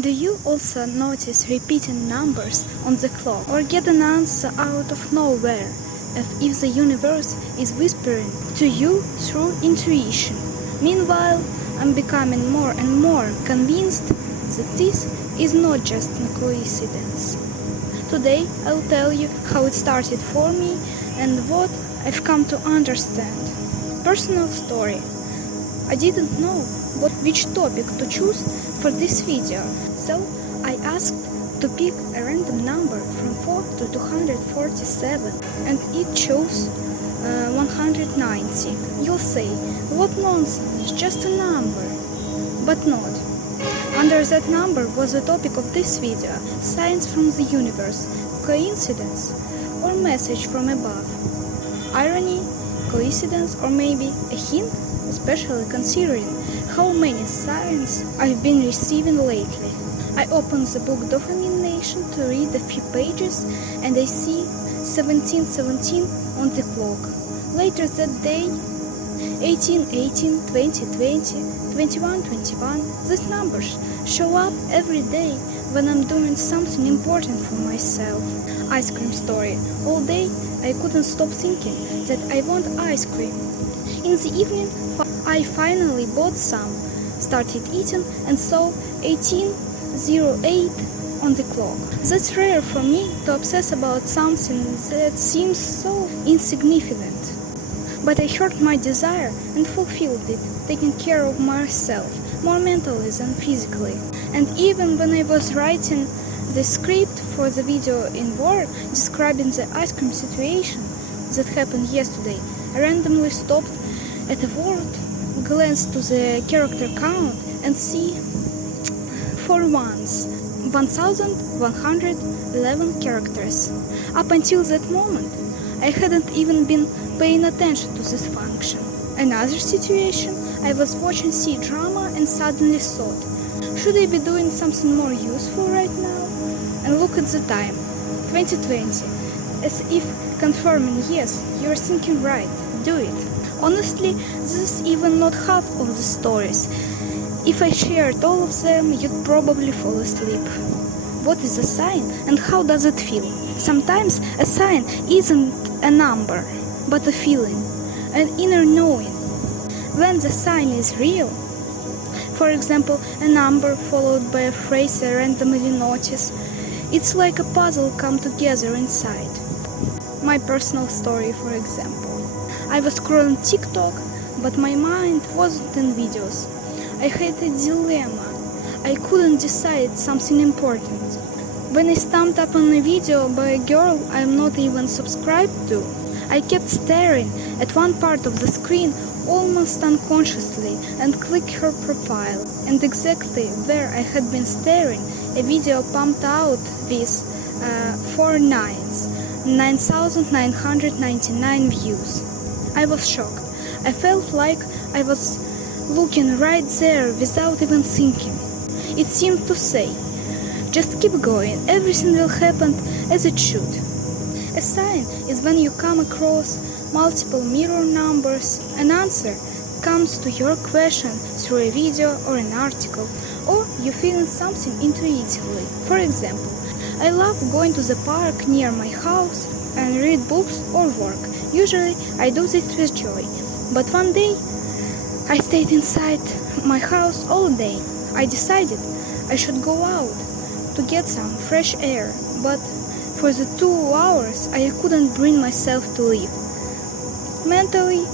Do you also notice repeating numbers on the clock or get an answer out of nowhere, as if the universe is whispering to you through intuition? Meanwhile, I'm becoming more and more convinced that this is not just a coincidence. Today, I'll tell you how it started for me and what I've come to understand. Personal story. I didn't know which topic to choose for this video, so I asked to pick a random number from 4 to 247, and it chose 190. You'll say, what nonsense, just a number. But not. Under that number was the topic of this video, signs from the universe, coincidence, or message from above. Irony, coincidence, or maybe a hint, especially considering how many signs I've been receiving lately. I opened the book Dopamine Nation to read a few pages, and I see 1717 on the clock. Later that day, 1818, 2020, 2121, these numbers show up every day when I'm doing something important for myself. Ice cream story. All day I couldn't stop thinking that I want ice cream. In the evening, I finally bought some, started eating, and saw 1808 on the clock. That's rare for me to obsess about something that seems so insignificant. But I heard my desire and fulfilled it, taking care of myself, more mentally than physically. And even when I was writing the script for the video in Word describing the ice cream situation that happened yesterday, I randomly stopped at a word, glanced to the character count, and see for once 1111 characters. Up until that moment, I hadn't even been paying attention to this function. Another situation, I was watching C-drama and suddenly thought, should I be doing something more useful right now? And look at the time, 2020, as if confirming, yes, you're thinking right, do it. Honestly, this is even not half of the stories. If I shared all of them, you'd probably fall asleep. What is a sign and how does it feel? Sometimes a sign isn't a number, but a feeling, an inner knowing. When the sign is real, for example, a number followed by a phrase I randomly notice, it's like a puzzle come together inside. My personal story, for example. I was scrolling TikTok, but my mind wasn't in videos. I had a dilemma. I couldn't decide something important. When I stumbled upon a video by a girl I'm not even subscribed to, I kept staring at one part of the screen almost unconsciously and clicked her profile. And exactly where I had been staring, a video pumped out with 4 nines, 9,999 views. I was shocked. I felt like I was looking right there without even thinking. It seemed to say, just keep going, everything will happen as it should. A sign is when you come across multiple mirror numbers, an answer comes to your question through a video or an article, or you feel something intuitively. For example, I love going to the park near my house and read books or work. Usually I do this with joy, but one day I stayed inside my house all day. I decided I should go out to get some fresh air, but for the 2 hours I couldn't bring myself to leave. Mentally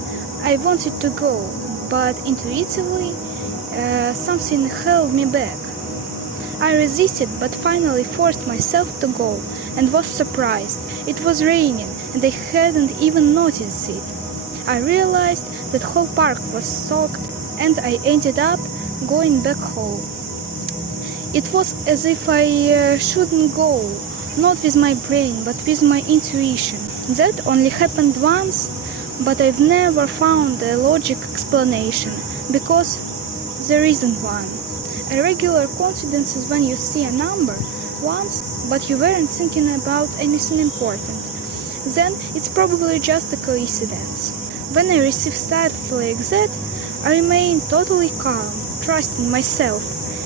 I wanted to go, but intuitively something held me back. I resisted but finally forced myself to go and was surprised. It was raining and I hadn't even noticed it. I realized that whole park was soaked and I ended up going back home. It was as if I shouldn't go, not with my brain but with my intuition. That only happened once, but I've never found a logic explanation because there isn't one. A regular coincidence is when you see a number once, but you weren't thinking about anything important. Then it's probably just a coincidence. When I receive signs like that, I remain totally calm, trusting myself,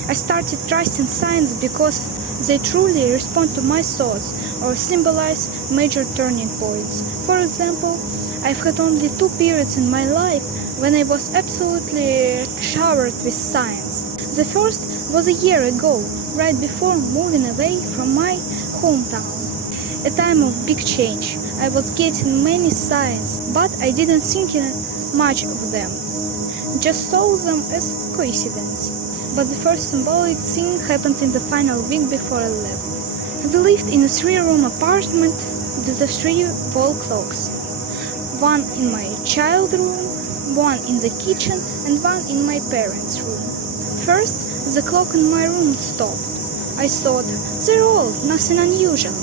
I started trusting signs because they truly respond to my thoughts or symbolize major turning points. For example, I've had only 2 periods in my life when I was absolutely showered with signs. The first was a year ago, right before moving away from my hometown. A time of big change. I was getting many signs, but I didn't think much of them. Just saw them as coincidence. But the first symbolic thing happened in the final week before I left. We lived in a 3-room apartment with the 3 wall clocks. One in my child room, one in the kitchen, and one in my parents' room. First, the clock in my room stopped. I thought, they're old, nothing unusual.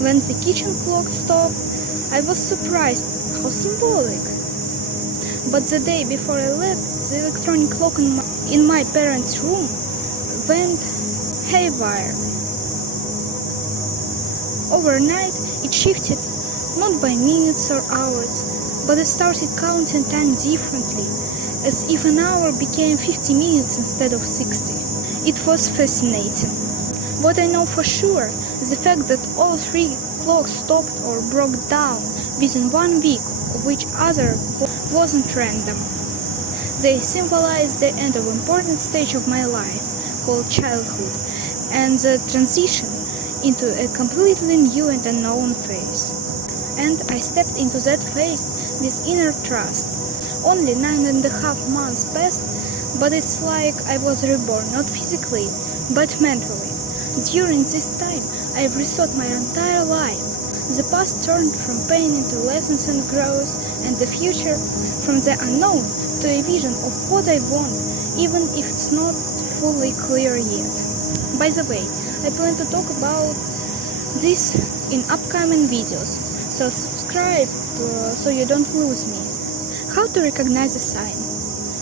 When the kitchen clock stopped, I was surprised. How symbolic. But the day before I left, the electronic clock in my parents' room went haywire. Overnight, it shifted not by minutes or hours, but it started counting time differently, as if an hour became 50 minutes instead of 60. It was fascinating. What I know for sure is the fact that all 3 clocks stopped or broke down within 1 week, of which other wasn't random. They symbolize the end of an important stage of my life, called childhood, and the transition into a completely new and unknown phase. And I stepped into that phase with inner trust. Only 9.5 months passed, but it's like I was reborn, not physically, but mentally. During this time, I've rethought my entire life. The past turned from pain into lessons and growth, and the future from the unknown to a vision of what I want, even if it's not fully clear yet. By the way, I plan to talk about this in upcoming videos, so subscribe so you don't lose me. How to recognize a sign?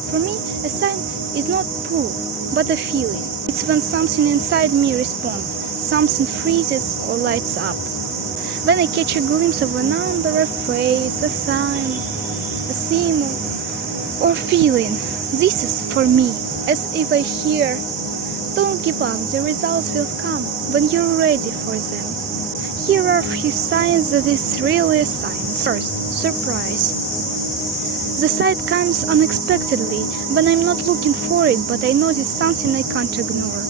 For me, a sign is not proof, but a feeling. It's when something inside me responds, something freezes or lights up. When I catch a glimpse of a number, a phrase, a sign, a symbol, or feeling, this is for me, as if I hear, don't give up, the results will come when you're ready for them. Here are a few signs that it's really a sign. First, surprise. The sight comes unexpectedly, when I'm not looking for it, but I notice something I can't ignore.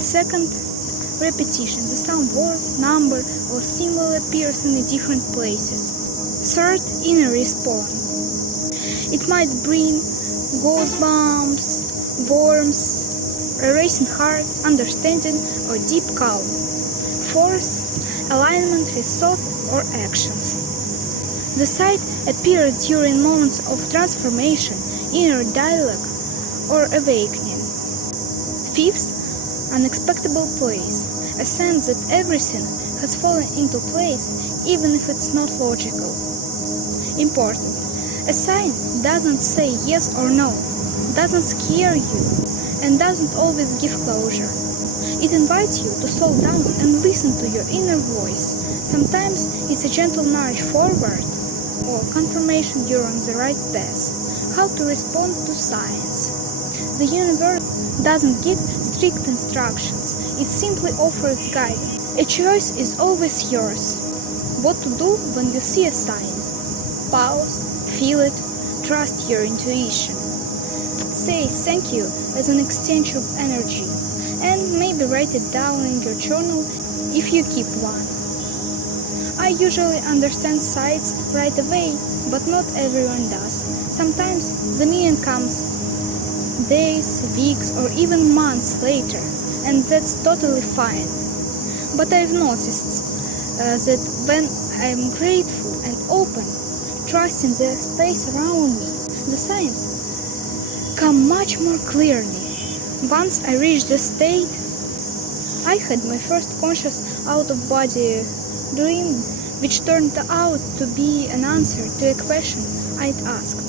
Second, repetition. The same word, number, or symbol appears in different places. Third, inner response. It might bring goosebumps, warmth, a racing heart, understanding, or deep calm. Fourth, alignment with thoughts or actions. The sight appears during moments of transformation, inner dialogue, or awakening. Fifth, unexpected place. A sense that everything has fallen into place, even if it's not logical. Important. A sign doesn't say yes or no, doesn't scare you, and doesn't always give closure. It invites you to slow down and listen to your inner voice. Sometimes it's a gentle nudge forward, or confirmation you're on the right path. How to respond to signs. The universe doesn't give strict instructions, it simply offers guidance. A choice is always yours. What to do when you see a sign? Pause, feel it, trust your intuition. Say thank you as an exchange of energy, and maybe write it down in your journal if you keep one. I usually understand signs right away, but not everyone does. Sometimes the meaning comes days, weeks, or even months later, and that's totally fine. But I've noticed that when I'm grateful and open, trusting the space around me, the signs come much more clearly. Once I reached the state, I had my first conscious out-of-body dream, which turned out to be an answer to a question I'd asked.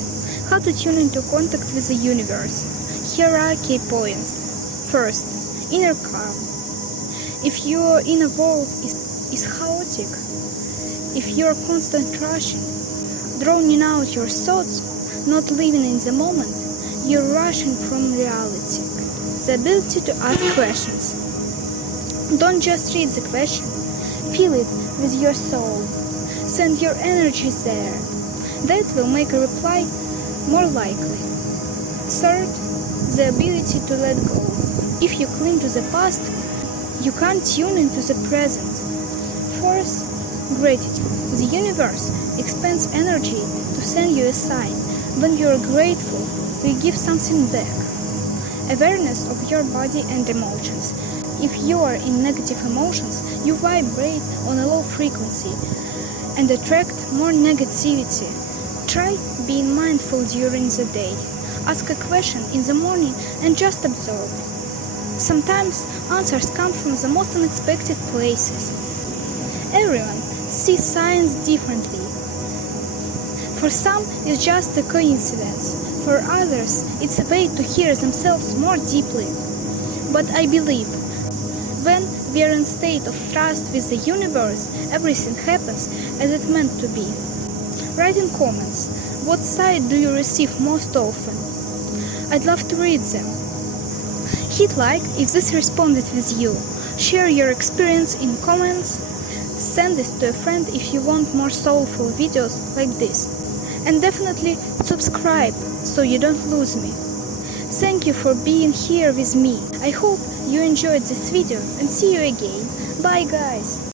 How to tune into contact with the universe. Here are key points. First, inner calm. If your inner world is chaotic, if you're constantly rushing, drowning out your thoughts, not living in the moment, you're rushing from reality. the ability to ask questions. Don't just read the question, feel it with your soul. Send your energies there. That will make a reply more likely. Third, the ability to let go. If you cling to the past, you can't tune into the present. Fourth, gratitude. The universe expends energy to send you a sign. When you are grateful, you give something back. Awareness of your body and emotions. If you are in negative emotions, you vibrate on a low frequency and attract more negativity. Try being mindful during the day. Ask a question in the morning and just observe. Sometimes answers come from the most unexpected places. Everyone sees signs differently. For some, it's just a coincidence. For others, it's a way to hear themselves more deeply. But I believe, when we are in a state of trust with the universe, everything happens as it's meant to be. Write in comments, what side do you receive most often? I'd love to read them. Hit like if this responded with you. Share your experience in comments. Send this to a friend if you want more soulful videos like this. And definitely subscribe so you don't lose me. Thank you for being here with me. I hope you enjoyed this video and see you again. Bye guys!